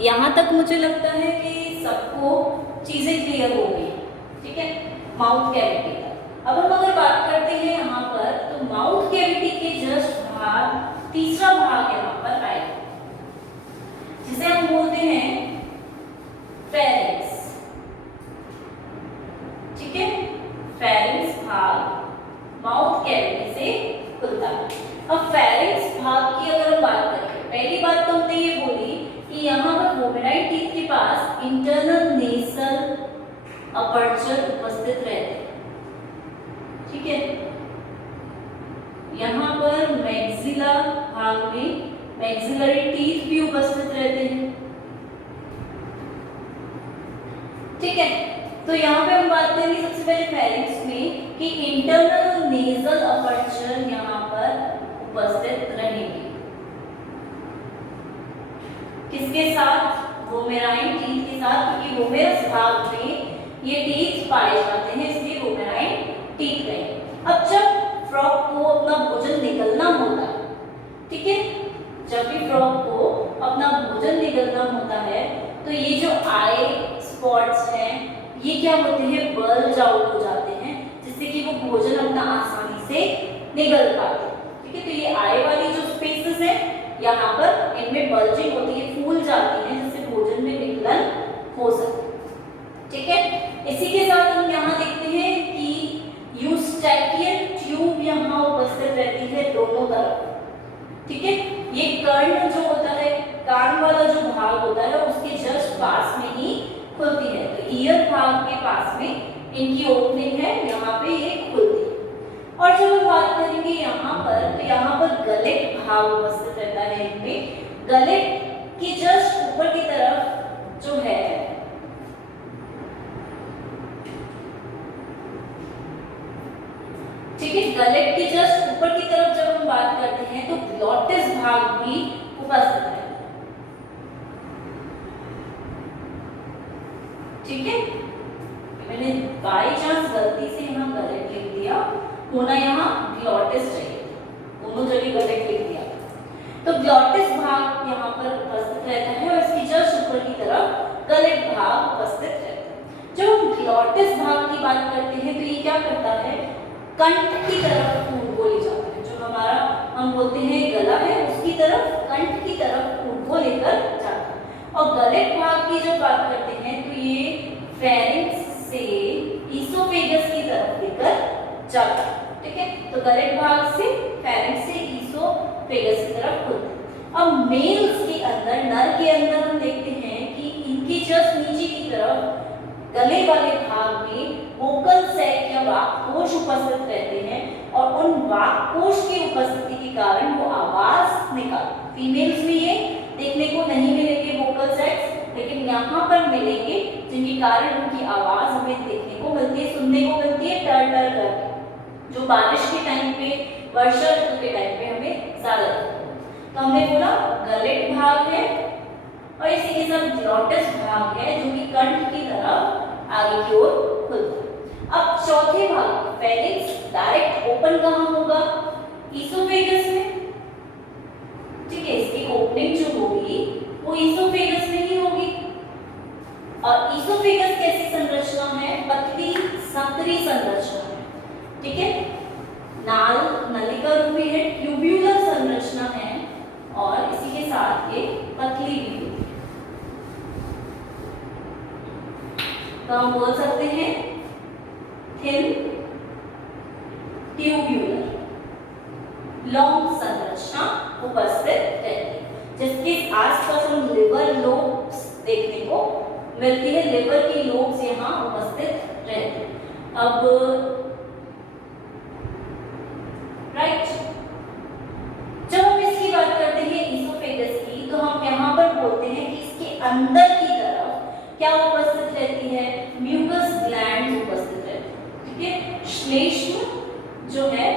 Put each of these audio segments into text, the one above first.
यहाँ तक मुझे लगता है कि सबको चीजें क्लियर हो गई, ठीक है। माउथ कैविटी का अब हम अगर बात करते हैं यहाँ पर, तो माउथ कैविटी के जस्ट भाग तीसरा भाग यहाँ पर आएगा, जिसे हम बोलते हैं फेरिंक्स, ठीक है। फेरिंक्स भाग माउथ कैविटी से खुलता है। अब फेरिंक्स भाग की अगर हम बात करें, पहली बात तो हमने ये बोली कि यहाँ पर वोमेनाइड टीथ के पास इंटरनल नेसल अपर्चर उपस्थित रहते हैं, ठीक है। यहाँ पर मैक्सिला भाग में मैक्सिलरी टीथ भी उपस्थित रहते हैं, ठीक है। तो यहाँ पे हम बात करेंगे सबसे पहले फेरिंक्स में कि इंटरनल नेजल अपर्चर यहाँ पर उपस्थित रहेंगे, किसके साथ? वोमेराइन टीथ के साथ, क्योंकि वोमेरस भाग में ये टीथ पाए जाते हैं, इसलिए वोमेराइन टीथ रहेंगे। अब जब फ्रॉग को अपना भोजन निगलना होता है, ठीक है, जब भी फ्रॉग को अपना भोजन निगलना होता है, तो ये जो आई स्पॉट्स हैं ये क्या होते हैं? बल्ज आउट हो जाते हैं, जिससे कि वो भोजन अपना आसानी से निगल पाते हैं, ठीक है। तो ये आई वाली जो स्पेसेस है यहाँ पर इनमें बल्जिंग होती है, फूल जाती है, जिससे भोजन में निगलन हो सके, ठीक है। इसी के साथ हम यहाँ देखते हैं कि यूस्टैकियन ट्यूब यहाँ उपस्थित रहती है दोनों तरफ, ठीक है। ये कर्ण जो होता है, कान वाला जो भाग होता है, उसके जस्ट पास में ही खुलती है। तो ईयर भाग के पास में इनकी ओपनिंग है, यहाँ पे ये खुलती है। और जब हम बात करेंगे यहाँ पर, तो यहाँ पर गलेट भाग उपस्थित रहता है इनमें। गलेट की जस्ट ऊपर की तरफ जो है, ठीक है, गलेट की जस्ट ऊपर की तरफ जब हम बात करते हैं तो ग्लॉटिस भाग भी उपस्थित है, ठीक है। मैंने बाई चांस गलती से यहाँ गलेट लिख दिया, होना यहाँ ग्लॉटिस चाहिए, दोनों जगह गलेट लिख दिया। तो ग्लॉटिस भाग यहाँ पर उपस्थित रहता है और इसकी जस्ट ऊपर की तरफ गलेट भाग उपस्थित रहता है। जब हम ग्लॉटिस भाग की बात करते हैं तो ये क्या करता है? कंठ की तरफ फूड को ले जाता है, जो हमारा हम बोलते हैं गला है, उसकी तरफ, कंठ की तरफ फूड को लेकर जाता है। और गलेट भाग की जब बात करते हैं तो ये फेरिंक्स से ईसोफेगस की तरफ लेकर जाता है, ठीक है। तो गलेट भाग से फेरिंक्स से ईसोफेगस की तरफ खुलता है। अब मेल्स के अंदर, नर के अंदर हम देखते हैं कि इनके जस्ट नीचे की तरफ गले वाले भाग में वोकल सैक या वाक्कोश उपस्थित रहते हैं, और उन वाक्कोश की उपस्थिति के कारण वो आवाज निकालते हैं। फीमेल्स में ये देखने को नहीं मिलेंगे वोकल सैक्स, लेकिन यहाँ पर मिलेंगे, जिनके कारण उनकी आवाज हमें देखने को मिलती है, सुनने को मिलती है, टर टर करके, जो बारिश के टाइम पे, वर्षा ऋतु के टाइम पे हमें ज्यादा दिखता है। तो हमने बोला गलेट भाग है, और इसी के साथ ग्लॉटिस भाग है, जो कि कंठ की तरफ आगे की ओर खुलता है। अब चौथे भाग फेरिंक्स डायरेक्ट ओपन कहाँ होगा? ईसोफेगस में, ठीक है। इसकी ओपनिंग जो होगी वो ईसोफेगस में ही होगी। और ईसोफेगस कैसी संरचना है? पतली संकरी संरचना है, ठीक है। नाल नलिका रूपी है, ट्यूब्यूलर संरचना है, और इसी के साथ ये पतली भी होगी। तो हम बोल सकते हैं थिन ट्यूब्यूलर लॉन्ग संरचना उपस्थित रहती है, जिसके आसपास हम लिवर लोब्स देखने को मिलती है। लिवर की लोब्स यहाँ उपस्थित रहती है। अब राइट, जब हम इसकी बात करते हैं ईसोफेगस की, तो हम यहाँ पर बोलते हैं कि इसके अंदर की तरफ क्या उपस्थित रहती है? म्यूकस ग्लैंड्स उपस्थित रहती है, ठीक है। श्लेष्म जो है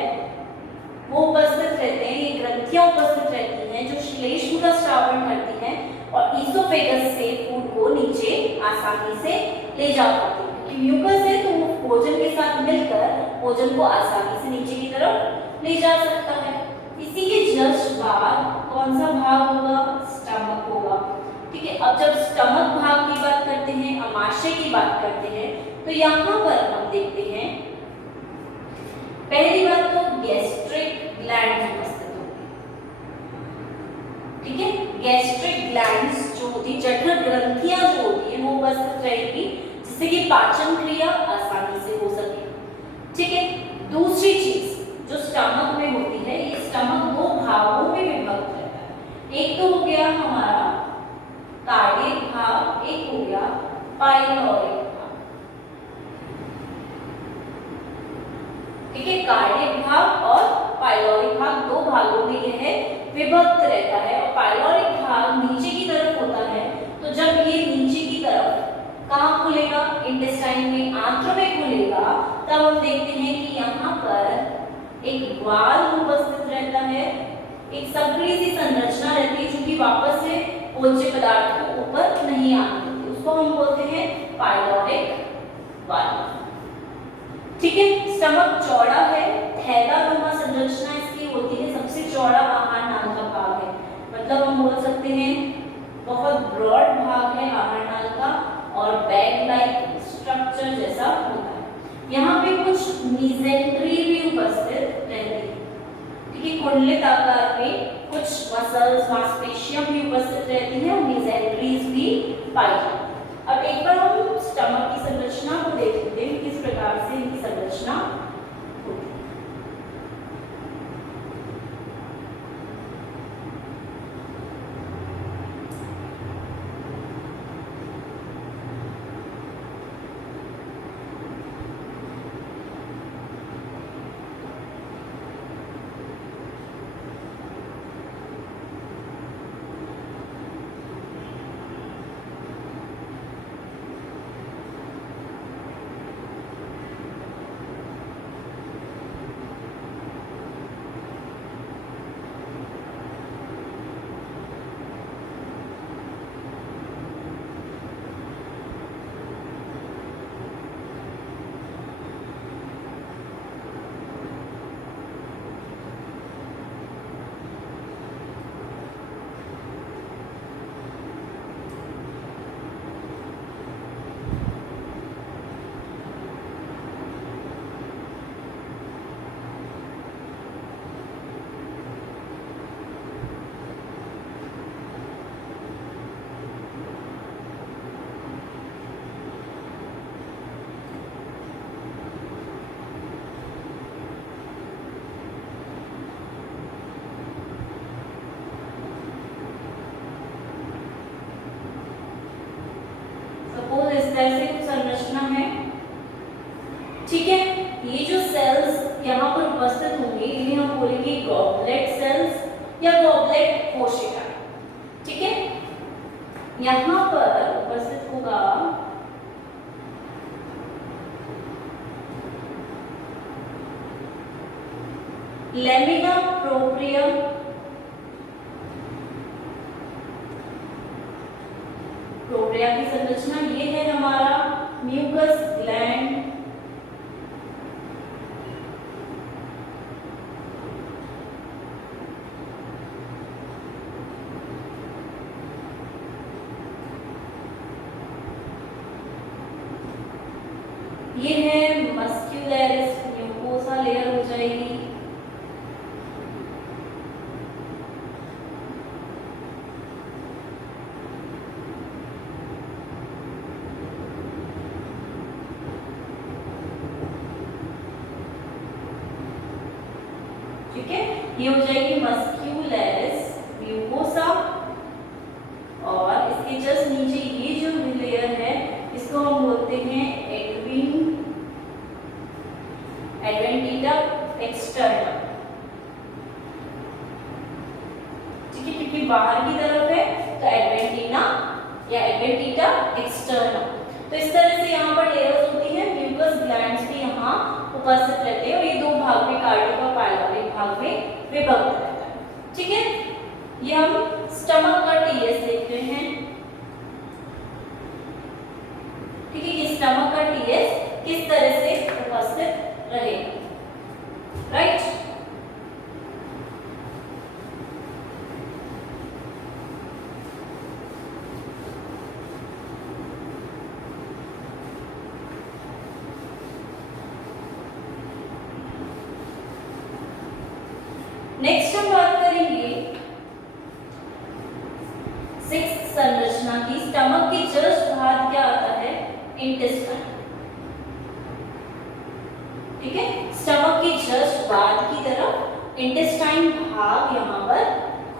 वो उपस्थित रहते हैं, ये ग्रंथियां उपस्थित रहती हैं जो श्लेष्म का श्रावण करती हैं और ईसोफेगस से फूड को नीचे आसानी से ले जा पाती है। क्योंकि म्यूकस है तो वो भोजन के साथ मिलकर भोजन को आसानी से नीचे की तरफ ले जा सकता है। इसी के जस्ट बाद कौन सा भाग होगा? स्टमक होगा, ठीक है। अब जब स्टमक भाग की बात करते हैं, अमाशय की बात करते हैं, तो यहाँ पर हम देखते हैं पहली बात तो गैस्ट्रिक ग्लैंड उपस्थित होगी। ठीक है, गैस्ट्रिक ग्लैंड्स जो होती, जठर ग्रंथियां जो होती है वो उपस्थित रहेगी, जिससे कि पाचन क्रिया आसानी से हो सके। ठीक है, दूसरी चीज जो स्टमक में होती है, ये स्टमक दो भागों में विभक्त रहता है। एक तो हो गया हमारा कार्डियक भाग, एक हो गया पाइलोरिक भाग। ठीक है, कार्डियक भाग और पाइलोरिक भाग दो भागों में यह विभक्त रहता है। और पाइलोरिक भाग नीचे की तरफ होता है, तो जब ये नीचे की तरफ कहाँ खुलेगा, इंटेस्टाइन में, आंत्र में खुलेगा, तब हम देखते हैं कि यहाँ पर एक वाल्व उपस्थित रहता है, एक सक्रिय सी संरचना रहती है जो कि वापस से भोज्य पदार्थ को ऊपर नहीं आने देती, उसको हम बोलते हैं पाइलोरिक वाल्व। ठीक है, स्टमक चौड़ा है, थैलानुमा संरचना इसकी होती है, सबसे चौड़ा आहार नाल का भाग है, मतलब हम बोल सकते हैं बहुत ब्रॉड भाग है आहार नाल का और बैग लाइक स्ट्रक्चर जैसा होता है। यहाँ पे कुछ मीजेंट्री भी उपस्थित रहती है। ठीक है, कुंडलित आकार में कुछ मसल्स, मांसपेशियां भी उपस्थित रहती हैं और मीजेंट्रीज भी पाई जाती है। अब एक बार हम स्टमक की संरचना को देख लेते हैं, किस प्रकार से इनकी संरचना होती है। तरह से कुछ संरचना है। ठीक है, ये जो सेल्स यहाँ पर उपस्थित होंगे इन्हें हम बोलेंगे गॉबलेट सेल्स या गॉबलेट कोशिका। ठीक है, यहाँ पर उपस्थित होगा लेमिना प्रोप्रियम, प्रोप्रिया की संरचना ये है हमारा म्यूकस ग्लैंड, ये है मस्क्यूलरिस म्यूकोसा लेयर हो जाएगी। ठीक है, ये हो जाएगी मस्क्यूलरिस म्यूकोसा और इसके जस्ट नीचे ये जो लेयर है इसको हम बोलते हैं एडवेंटिटा एक्सटर्नम। ठीक है, क्योंकि बाहर की तरफ है तो एडवेंटिना या एडवेंटिटा एक्सटर्नम। तो इस तरह से यहाँ पर लेयर्स होती है, म्यूकस ग्लैंड्स भी यहाँ उपस्थित रहते हैं और ये दो भाग में कार्डियक और पाइलोरिक भाग में विभक्त रहता है। ठीक है, ये हम स्टमक का टीएस देख रहे हैं। ठीक है, ये स्टमक का टीएस किस तरह से उपस्थित रहेगा, राइट। संरचना की स्टमक के जस्ट बाहर क्या आता है, इंटेस्टाइन। ठीक है, स्टमक के जस्ट बाद की तरफ इंटेस्टाइन भाग यहाँ पर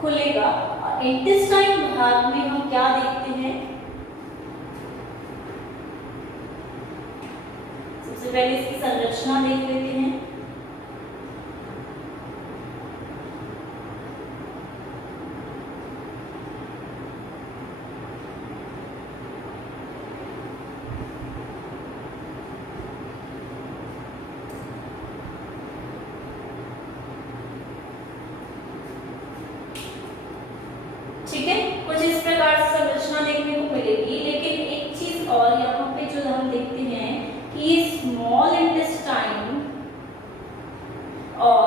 खुलेगा। और इंटेस्टाइन भाग में हम क्या देखते हैं, सबसे पहले इसकी संरचना देख लेते हैं। ठीक है, कुछ इस प्रकार से संरचना देखने को मिलेगी। लेकिन एक चीज और यहाँ पे जो हम देखते हैं कि ये स्मॉल इंटेस्टाइन और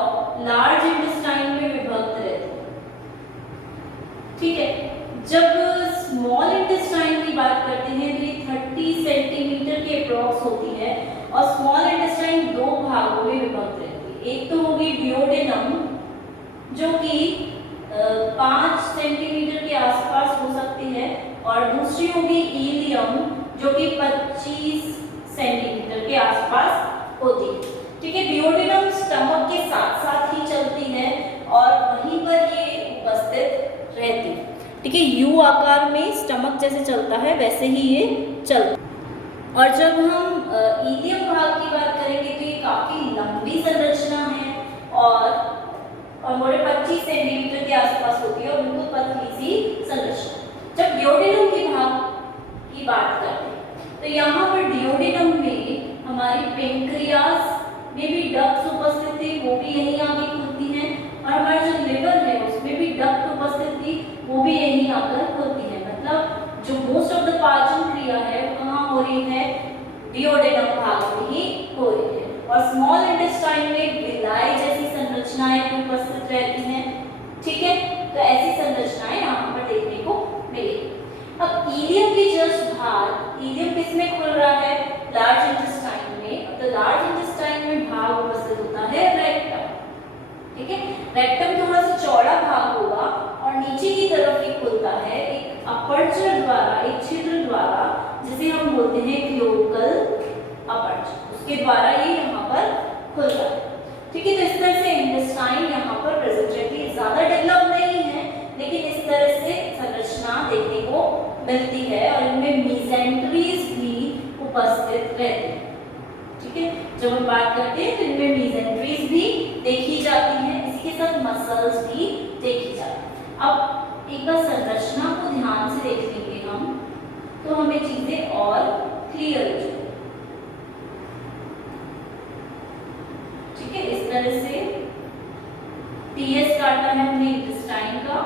लार्ज इंटेस्टाइन में विभक्त रहते हैं। ठीक है, जब स्मॉल इंटेस्टाइन की बात करते हैं तो ये 30 सेंटीमीटर के अप्रॉक्स होती है और स्मॉल इंटेस्टाइन दो भागों में विभक्त रहती है। एक तो होगी डियोडेनम जो कि 5 सेंटीमीटर के आसपास हो सकती है और दूसरी होगी इलियम जो कि 25 सेंटीमीटर के आसपास होती है। ठीक है, डियोडेनम स्टमक के साथ साथ ही चलती है और वहीं पर ये उपस्थित रहती है। ठीक है, यू आकार में स्टमक जैसे चलता है वैसे ही ये चलता है। और जब हम इलियम भाग की बात करेंगे तो ये काफी लंबी संरचना है और मोटे 25 सेंटीमीटर के आसपास होती है और बिल्कुल पतली सी संरचना। जब डियोडेनम के भाग की बात करते हैं तो यहाँ पर डियोडेनम में हमारी पेंक्रियास में भी डक्ट्स उपस्थित थी, वो भी यहीं आगे खुलती हैं और हमारा जो लिवर है उसमें भी डक्ट उपस्थित थी, वो भी यहीं आकर खुलती है। मतलब जो मोस्ट ऑफ द पाचन क्रिया है वो कहाँ हो रही है, डियोडेनम भाग में ही हो रही है। और स्मॉल इंटेस्टाइन में विलाय जैसी संरचनाएं उपस्थित रहती हैं। ठीक है, तो ऐसी संरचनाएं यहाँ पर देखने को मिलेगी। अब इलियम के जस्ट भाग, इलियम किसमें खुल रहा है, लार्ज इंटेस्टाइन में। तो लार्ज इंटेस्टाइन में भाग उपस्थित होता है रेक्टम। ठीक है, रेक्टम थोड़ा सा चौड़ा भाग होगा और नीचे की तरफ ये खुलता है एक अपर्चर द्वारा, एक छिद्र द्वारा, जिसे हम बोलते हैं क्लोकल अपर्चर, उसके द्वारा ये यहाँ पर खुलता है। ठीक है, तो इस तरह से इंटेस्टाइन यहाँ पर प्रेजेंट रहती है। ज्यादा डेवलप नहीं है लेकिन इस तरह से संरचना देखने को मिलती है और इनमें मीसेंट्रीज भी उपस्थित रहते हैं। ठीक है, जब हम बात करते हैं तो इनमें मीसेंट्रीज भी देखी जाती हैं, इसके साथ मसल्स भी देखी जाती हैं। अब एक बार संरचना को ध्यान से देख लेंगे हम तो हमें चीजें और क्लियर हो जाएंगी। ठीक है, इस तरह से टीएस काटा है हमने इंटेस्टाइन का।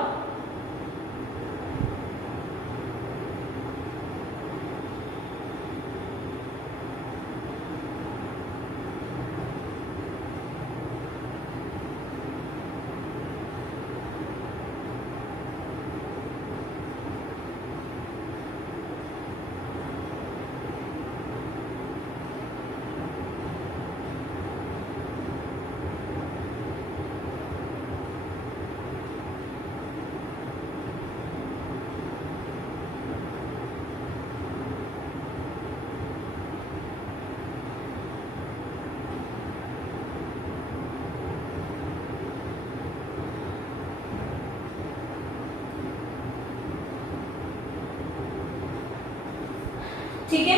ठीक है,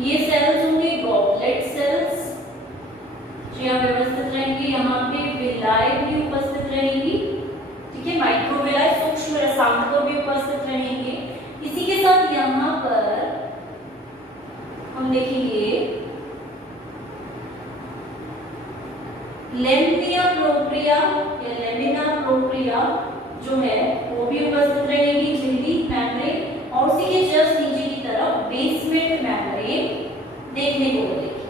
ये सेल्स होंगे गॉबलेट सेल्स जो यहाँ व्यवस्थित रहेंगी। यहाँ पे विलाय भी उपस्थित रहेंगी। ठीक है, माइक्रोविलाय सूक्ष्म रसायनों भी उपस्थित रहेंगे। इसी के साथ यहाँ पर हम देखेंगे लेमिनिया प्रोप्रिया या लेमिना प्रोप्रिया जो है वो भी उपस्थित रहेगी, झिल्ली मेम्ब्रेन, और उसी के जस्ट नीचे की तरफ बेसमेंट मेम्ब्रेन देखने को मिलेगी।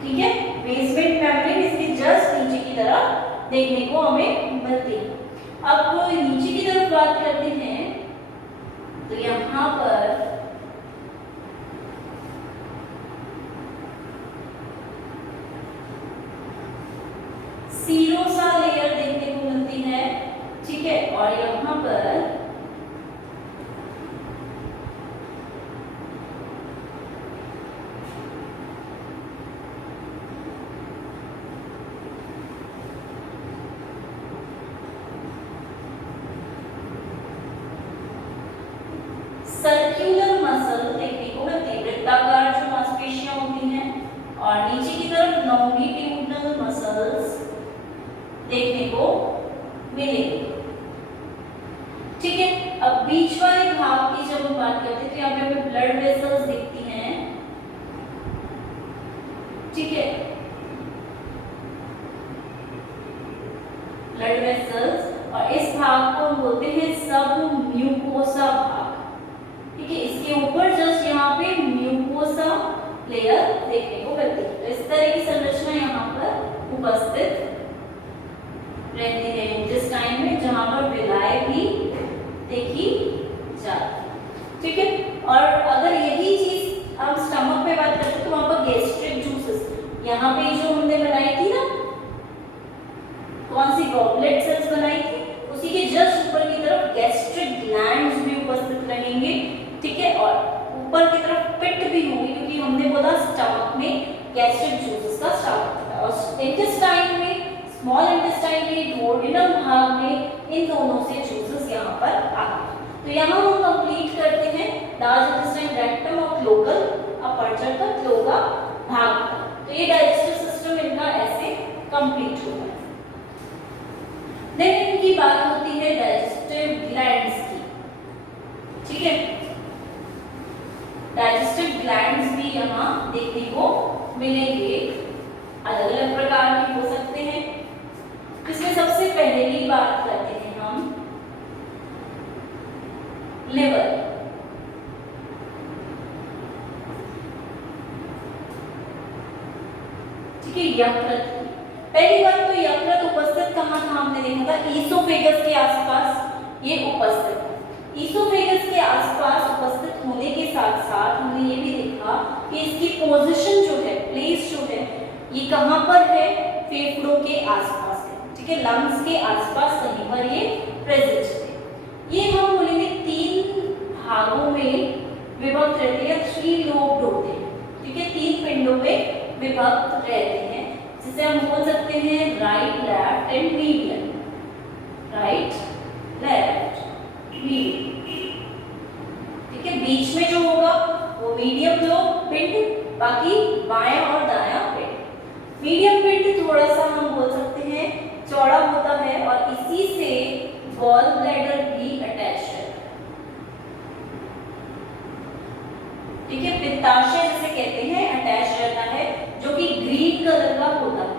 ठीक है, बेसमेंट मेम्ब्रेन इसके जस्ट नीचे की तरफ देखने को हमें मिलती है। अब नीचे की तरफ बात करते हैं तो यहाँ पर सीरोसा लेयर देखने को मिलती है। ठीक है, और यहाँ पर सर्कुलर मसल देखने को मिलती है, वृत्ताकार जो मांसपेशियां होती हैं, और नीचे की तरफ लॉन्गिट्यूडिनल मसल्स देखने को मिलेंगे। ठीक है, अब बीच वाले भाग की जब हम बात करते हैं तो यहाँ पे हमें ब्लड वेसल्स दिखती हैं। ठीक है, ब्लड वेसल्स, और इस भाग को हम बोलते हैं सब म्यूकोसा भाग। ठीक है, इसके ऊपर जस्ट यहाँ पे म्यूकोसा लेयर देखने को मिलती है। तो इस तरह की संरचना यहाँ पर उपस्थित रहती है इंटेस्टाइन में, जहाँ पर विलाय भी देखी जाती है। ठीक है, और अगर यही चीज हम स्टमक पे बात करते हैं तो वहां पर गैस्ट्रिक जूसेस, यहाँ पे जो हमने बनाई थी ना, कौन सी गॉबलेट सेल्स बनाई थी, उसी के जस्ट ऊपर की तरफ गैस्ट्रिक ग्लैंड्स भी उपस्थित रहेंगे। ठीक है, और ऊपर की तरफ पिट भी होगी, क्योंकि हमने बोला स्टमक में गैस्ट्रिक जूसेस का स्राव होता है, और इंटेस्टाइन में, स्मॉल इंटेस्टाइन के डुओडेनम भाग में इन दोनों से जूसेस यहाँ पर आते हैं। तो यहाँ हम कंप्लीट करते हैं लार्ज इंटेस्टाइन, रेक्टम और क्लोकल, अपर्चर का क्लोका भाग। तो ये डाइजेस्टिव सिस्टम इनका ऐसे कंप्लीट होता है। देन इनकी बात होती है डाइजेस्टिव ग्लैंड्स की। ठीक है, डाइजेस्टिव ग्लैंड्स भी यहाँ देखने को मिलेंगे, अलग अलग प्रकार के हो सकते हैं। इसमें सबसे पहली बात करते हैं हम लिवर। ठीक है, यकृत। पहली बात तो यकृत उपस्थित कहाँ था, हमने देखा था ईसोफेगस के आसपास ये उपस्थित है। ईसोफेगस के आसपास उपस्थित होने के साथ साथ हमने ये भी देखा कि इसकी पोजीशन जो है, प्लेस जो है, ये कहाँ पर है, फेफड़ों के आसपास है। ठीक है, लंग्स के आसपास कहीं पर ये प्रेजेंट है। ये हम बोलेंगे 3 भागों में विभक्त रहते हैं, 3 लोब होते हैं। ठीक है, 3 पिंडों में विभक्त रहते हैं, जिसे हम बोल सकते हैं right, left and median. Right, left, median. ठीक है, बीच में जो होगा वो मीडियम लोब पिंड, बाकी बायां और दायां पिंड। मीडियम पिंड थोड़ा सा हम बोल सकते हैं चौड़ा होता है, और इसी से गॉल ब्लैडर भी अटैच है। ठीक है, पित्ताशय जिसे कहते हैं अटैच रहता है, जो कि ग्रीन कलर का होता है,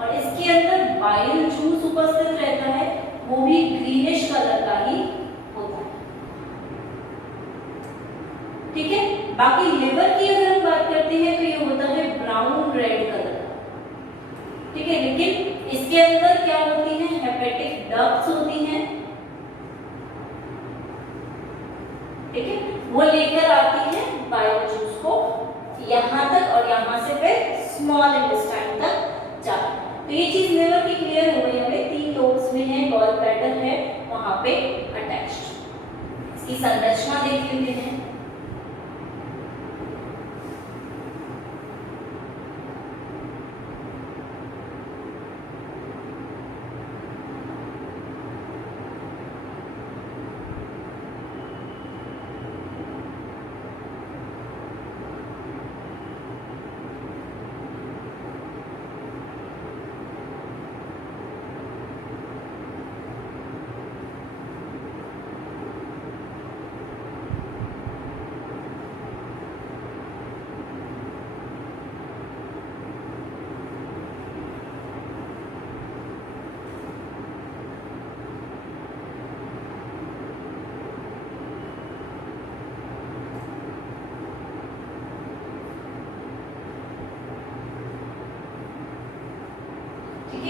और इसके अंदर बाइल जूस उपस्थित रहता है, वो भी ग्रीनिश कलर का ही होता है। ठीक है, बाकी लिवर की अगर हम बात करते हैं तो ये होता है ब्राउन रेड कलर। ठीक है, लेकिन इसके अंदर क्या होती है, हेपेटिक डक्ट्स होती हैं। ठीक है, वो लेकर आती है बाइल जूस को यहाँ तक, और यहाँ से फिर स्मॉल इंटेस्टाइन तक जाता है। तो ये चीज लिवर की क्लियर हो गई हमें, 3 लोब्स में है, गॉल ब्लैडर है वहां पे अटैच्ड। इसकी संरचना देख लेते हैं।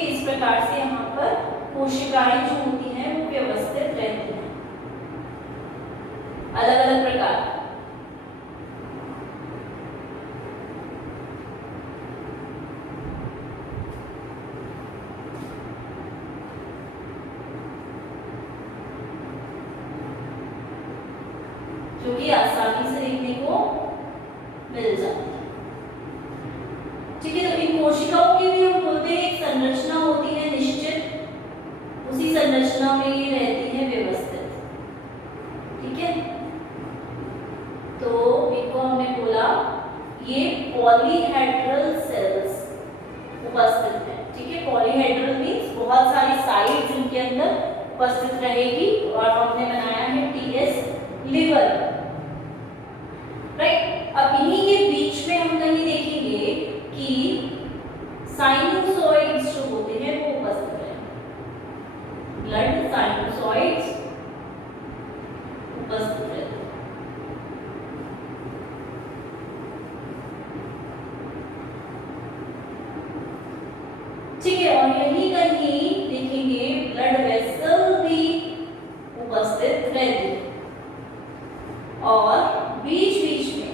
इस प्रकार से यहाँ पर कोशिकाएं जो होती हैं वो व्यवस्थित रहती हैं, अलग अलग प्रकार। जो कि आसानी से देखने को मिल जाती है। ठीक है, तो इन कोशिकाओं की भी हम बोलते हैं एक संरचना होती है निश्चित, उसी संरचना में ये रहती है व्यवस्थित। ठीक है, पॉलीहेड्रल सेल्स उपस्थित है। ठीक है, पॉलीहेड्रल मीन्स बहुत सारी साइड्स इनके अंदर उपस्थित रहेगी और हमने बनाया है टीएस लिवर। राइट, अब इन्हीं के बीच में हम कहीं देखेंगे कि साइनोसॉइड्स जो होते हैं वो उपस्थित है। ब्लड साइनोसॉइड्स उपस्थित है। ठीक है, और यहीं कहीं देखेंगे ब्लड वेसल भी उपस्थित रहती है और बीच बीच में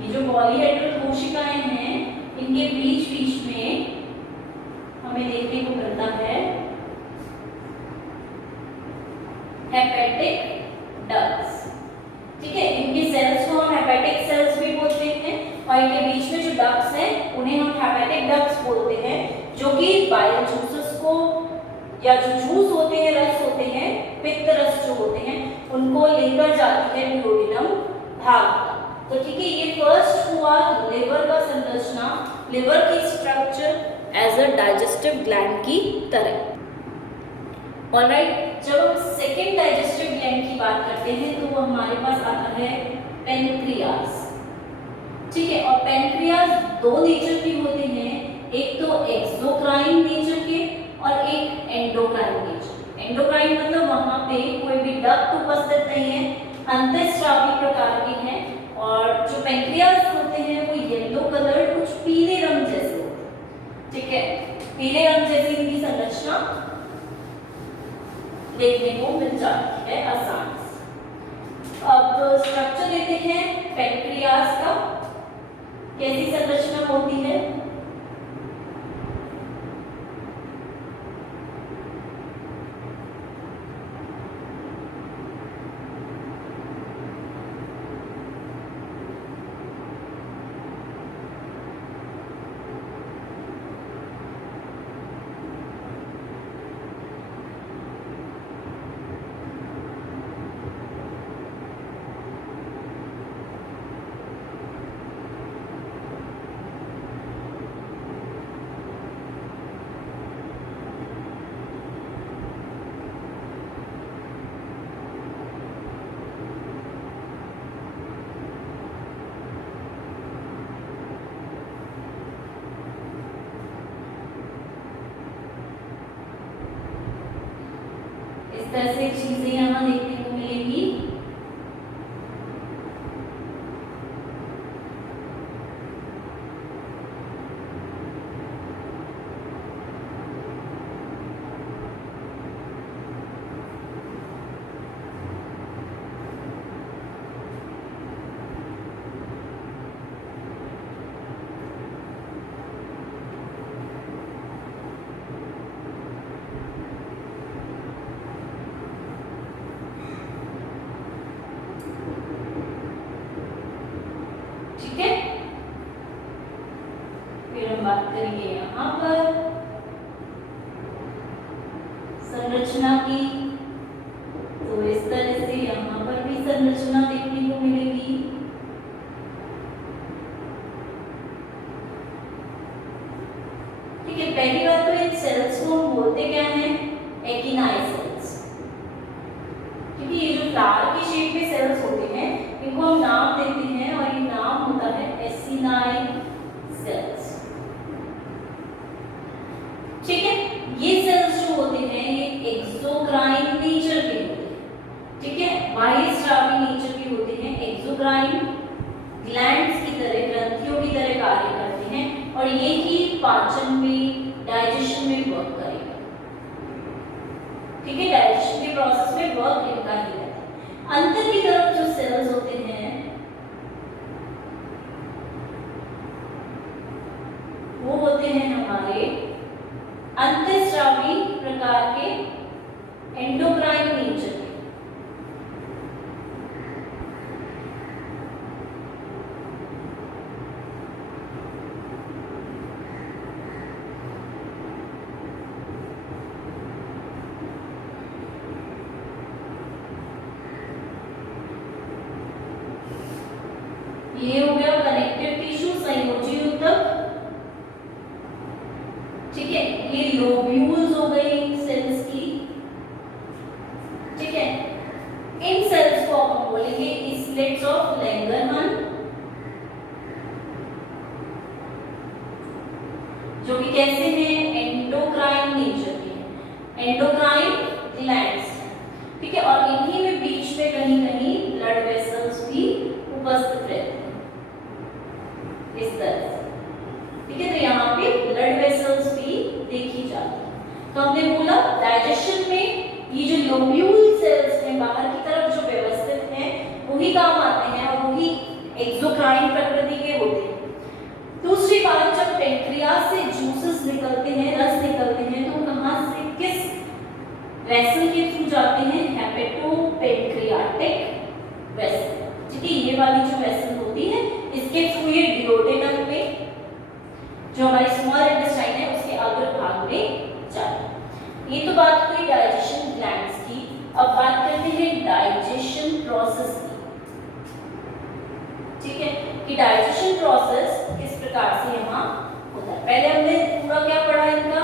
ये जो पॉलीहेड्रल कोशिकाएं हैं इनके बीच बीच में हमें देखने को मिलता है हेपेटिक डक्ट्स। ठीक है, इनके सेल्स को हम हेपेटिक सेल्स भी बोलते हैं और इनके बीच में जो डक्ट्स हैं उन्हें हम हेपेटिक डक्ट्स बोलते हैं, जो कि बाइल जूसेस को या जो जूस होते हैं, रस होते हैं, पित्त रस जो होते हैं उनको लेकर जाती है ड्यूओडेनम भाग तक। तो ठीक है, ये फर्स्ट हुआ लिवर का संरचना, लिवर की structure as a digestive gland की तरह। ऑलराइट, जब हम सेकेंड डाइजेस्टिव ग्लैंड की बात करते हैं तो वो हमारे पास आता है पेनक्रियास। ठीक है, और पेनक्रियास दो नेचर के होते हैं, एक तो एक्सोक्राइन नेचर के और एक एंडोक्राइन नेचर। एंडोक्राइन मतलब वहां पे कोई भी डक्ट उपस्थित नहीं है, अंतःस्रावी प्रकार के हैं, और जो पेनक्रियास होते हैं वो येलो कलर कुछ पीले रंग जैसे होते हैं। ठीक है, पीले रंग जैसी इनकी संरचना देखने को मिल जाती है आसान से। अब स्ट्रक्चर लेते हैं पेनक्रियास का, कैसी संरचना होती है। इस तरह से चीजें यहाँ देखने को मिलेगी। ठीक है, फिर हम बात करेंगे यहाँ पर संरचना की। तो इस तरह से यहाँ पर भी संरचना देखने को मिलेगी। ठीक है, पहली बात तो इन सेल्स को हम बोलते क्या हैं, एकिनाई सेल्स। क्योंकि ये जो फ्लावर की शेप में सेल्स होते हैं इनको हम नाम देते हैं और ये नाम होता है एसिनाई सेल्स। ठीक है, ये सेल्स जो होते हैं ये एक्सोक्राइन नेचर के होते हैं। ठीक है, बाह्यस्रावी नेचर के होते हैं, एक्सोक्राइन ग्लैंड्स की तरह, ग्रंथियों की तरह कार्य करते हैं और ये ही पाचन में, डाइजेशन में वर्क करेगा। ठीक है, डाइजेशन के प्रोसेस में वर्क इनका ही रहता है। अंदर की तरफ जो सेल्स होते हैं वो होते हैं हमारे अंतःस्रावी प्रकार के, एंडोक्राइन नेचर के। ये हो गया कनेक्टिव टिश्यू, संयोजी ऊतक, ठीक है। ये लोब्यूल्स हो गई सेल्स की, ठीक है। इन सेल्स को हम बोलेंगे इस्लेट्स ऑफ लैंगरहन, जो कि कैसे हैं, एंडोक्राइन नेचर के, एंडोक्राइन ग्लैंड्स, ठीक है। और इन्हीं में बीच में कहीं कहीं ब्लड वेसल्स भी उपस्थित रहते हैं इस तरह से, ठीक है। तो यहाँ पे ब्लड वेसल्स भी देखी जाती है। तो हमने बोला डाइजेशन में ये जो लोब्यूल सेल्स हैं बाहर की तरफ जो व्यवस्थित हैं वही काम आते हैं और वही एक्सोक्राइन प्रकृति के होते हैं। दूसरी बात, जब पेनक्रियास से जूसेस निकलते हैं, रस निकलते हैं, तो कहाँ से, किस वेसल के थ्रू जाते हैं, हेपेटोपेनक्रियाटिक वेसल, ठीक है। ये वाली जो वेसल होती है इसके थ्रू ये डिओडेनम में, जो हमारी स्मॉल इंटेस्टाइन है उसके अग्र भाग में जाते हैं। ये तो बात हुई डाइजेशन ग्लैंड्स की। अब बात करते हैं डाइजेशन प्रोसेस की, ठीक है, कि डाइजेशन प्रोसेस किस प्रकार से यहाँ होता है। पहले हमने पूरा क्या पढ़ा इनका,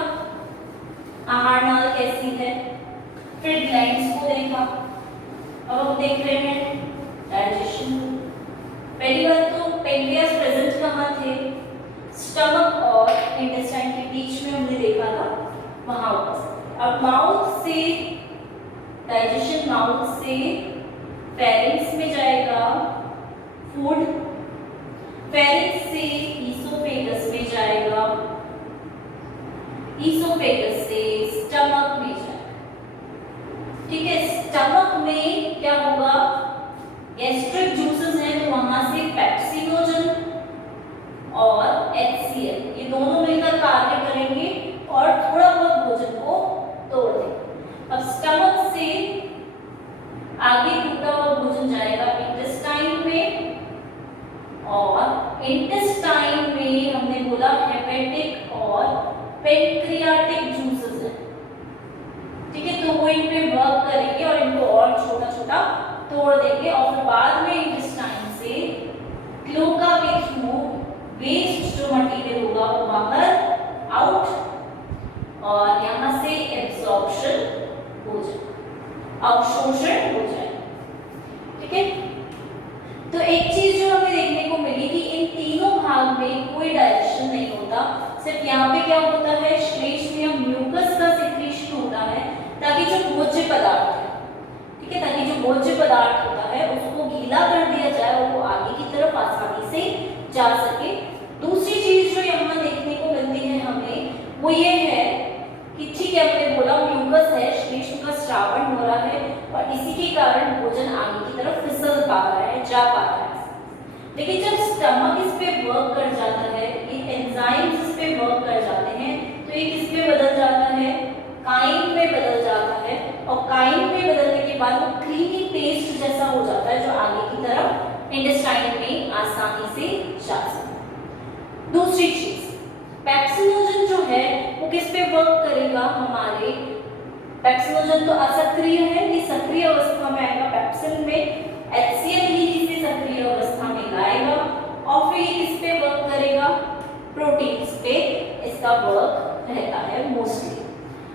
आहार नाल कैसी है, फिर ग्लैंड्स को देखा, अब हम देख रहे हैं डाइजेशन। पहली बात तो पेनक्रियास प्रेजेंट कहाँ थे, स्टमक और इंटेस्टाइन के बीच में हमने देखा था, वहां उपस्थित। अब माउथ से डाइजेशन, माउथ से फेरिंक्स में जाएगा फूड, फेरिंक्स से ईसोफेगस में जाएगा, ईसोफेगस से स्टमक में जाएगा, ठीक है। स्टमक में क्या होगा, गैस्ट्रिक जूसेस हैं तो वहां से पेप्सिनोजन और HCl ये दोनों मिलकर कार्य करेंगे और थोड़ा बहुत भोजन को तोड़ देंगे। अब स्टमक से आगे टूटा हुआ भोजन जाएगा इंटेस्टाइन में, और इंटेस्टाइन में हमने बोला हेपेटिक और पेनक्रियाटिक जूसेस है, ठीक है। तो वो इन पे वर्क करेंगे और इनको और छोटा छोटा तोड़ देंगे और फिर बाद में इंटेस्टाइन से क्लोका के थ्रू वेस्ट जो मटेरियल होगा वो बाहर आउट, और यहाँ से एब्जॉर्प्शन हो जाए, अवशोषण हो जाए, ठीक है। तो एक चीज जो हमें देखने को मिली कि इन तीनों भाग में कोई डाइजेशन नहीं होता, सिर्फ यहाँ पे क्या होता है, श्लेष्म में म्यूकस का सिक्रीशन होता है ताकि जो भोज्य पदार्थ है, ठीक है, ताकि जो भोज्य पदार्थ होता है उसको गीला कर दिया जाए और वो आगे की तरफ आसानी से जा सके। दूसरी चीज जो यहाँ देखने को मिलती है हमें वो ये है कि ठीक है, हमने बोला म्यूकस है, श्लेष्म का स्रावण हो रहा है और इसी के कारण भोजन आगे की तरफ फिसल पा रहा है, जा पा रहा है। लेकिन जब स्टमक इस पे वर्क कर जाता है, ये एंजाइम्स इस पे वर्क कर जाते हैं, तो ये किस पे बदल जाता है, काइन में बदल जाता है, और काइन में बदलने के बाद वो क्रीमी पेस्ट जैसा हो जाता है जो आगे की तरफ इंटेस्टाइन में आसानी से जा सकता है। दूसरी चीज, पेप्सिनोजन जो है वो किस पे वर्क करेगा, हमारे पेप्सिनोजन तो असक्रिय है, ये सक्रिय अवस्था में आएगा, पेप्सिन में HCl ही इसे सक्रिय अवस्था में लाएगा और फिर ये किस पे वर्क करेगा, प्रोटीन्स पे इसका वर्क रहता है मोस्टली,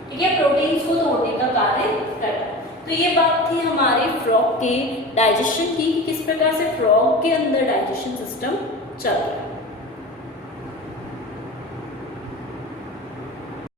ठीक है, प्रोटीन्स को तोड़ने का कार्य करता है। तो ये बात थी हमारे फ्रॉग के डाइजेशन की, किस प्रकार से फ्रॉग के अंदर डाइजेशन सिस्टम चल रहा है।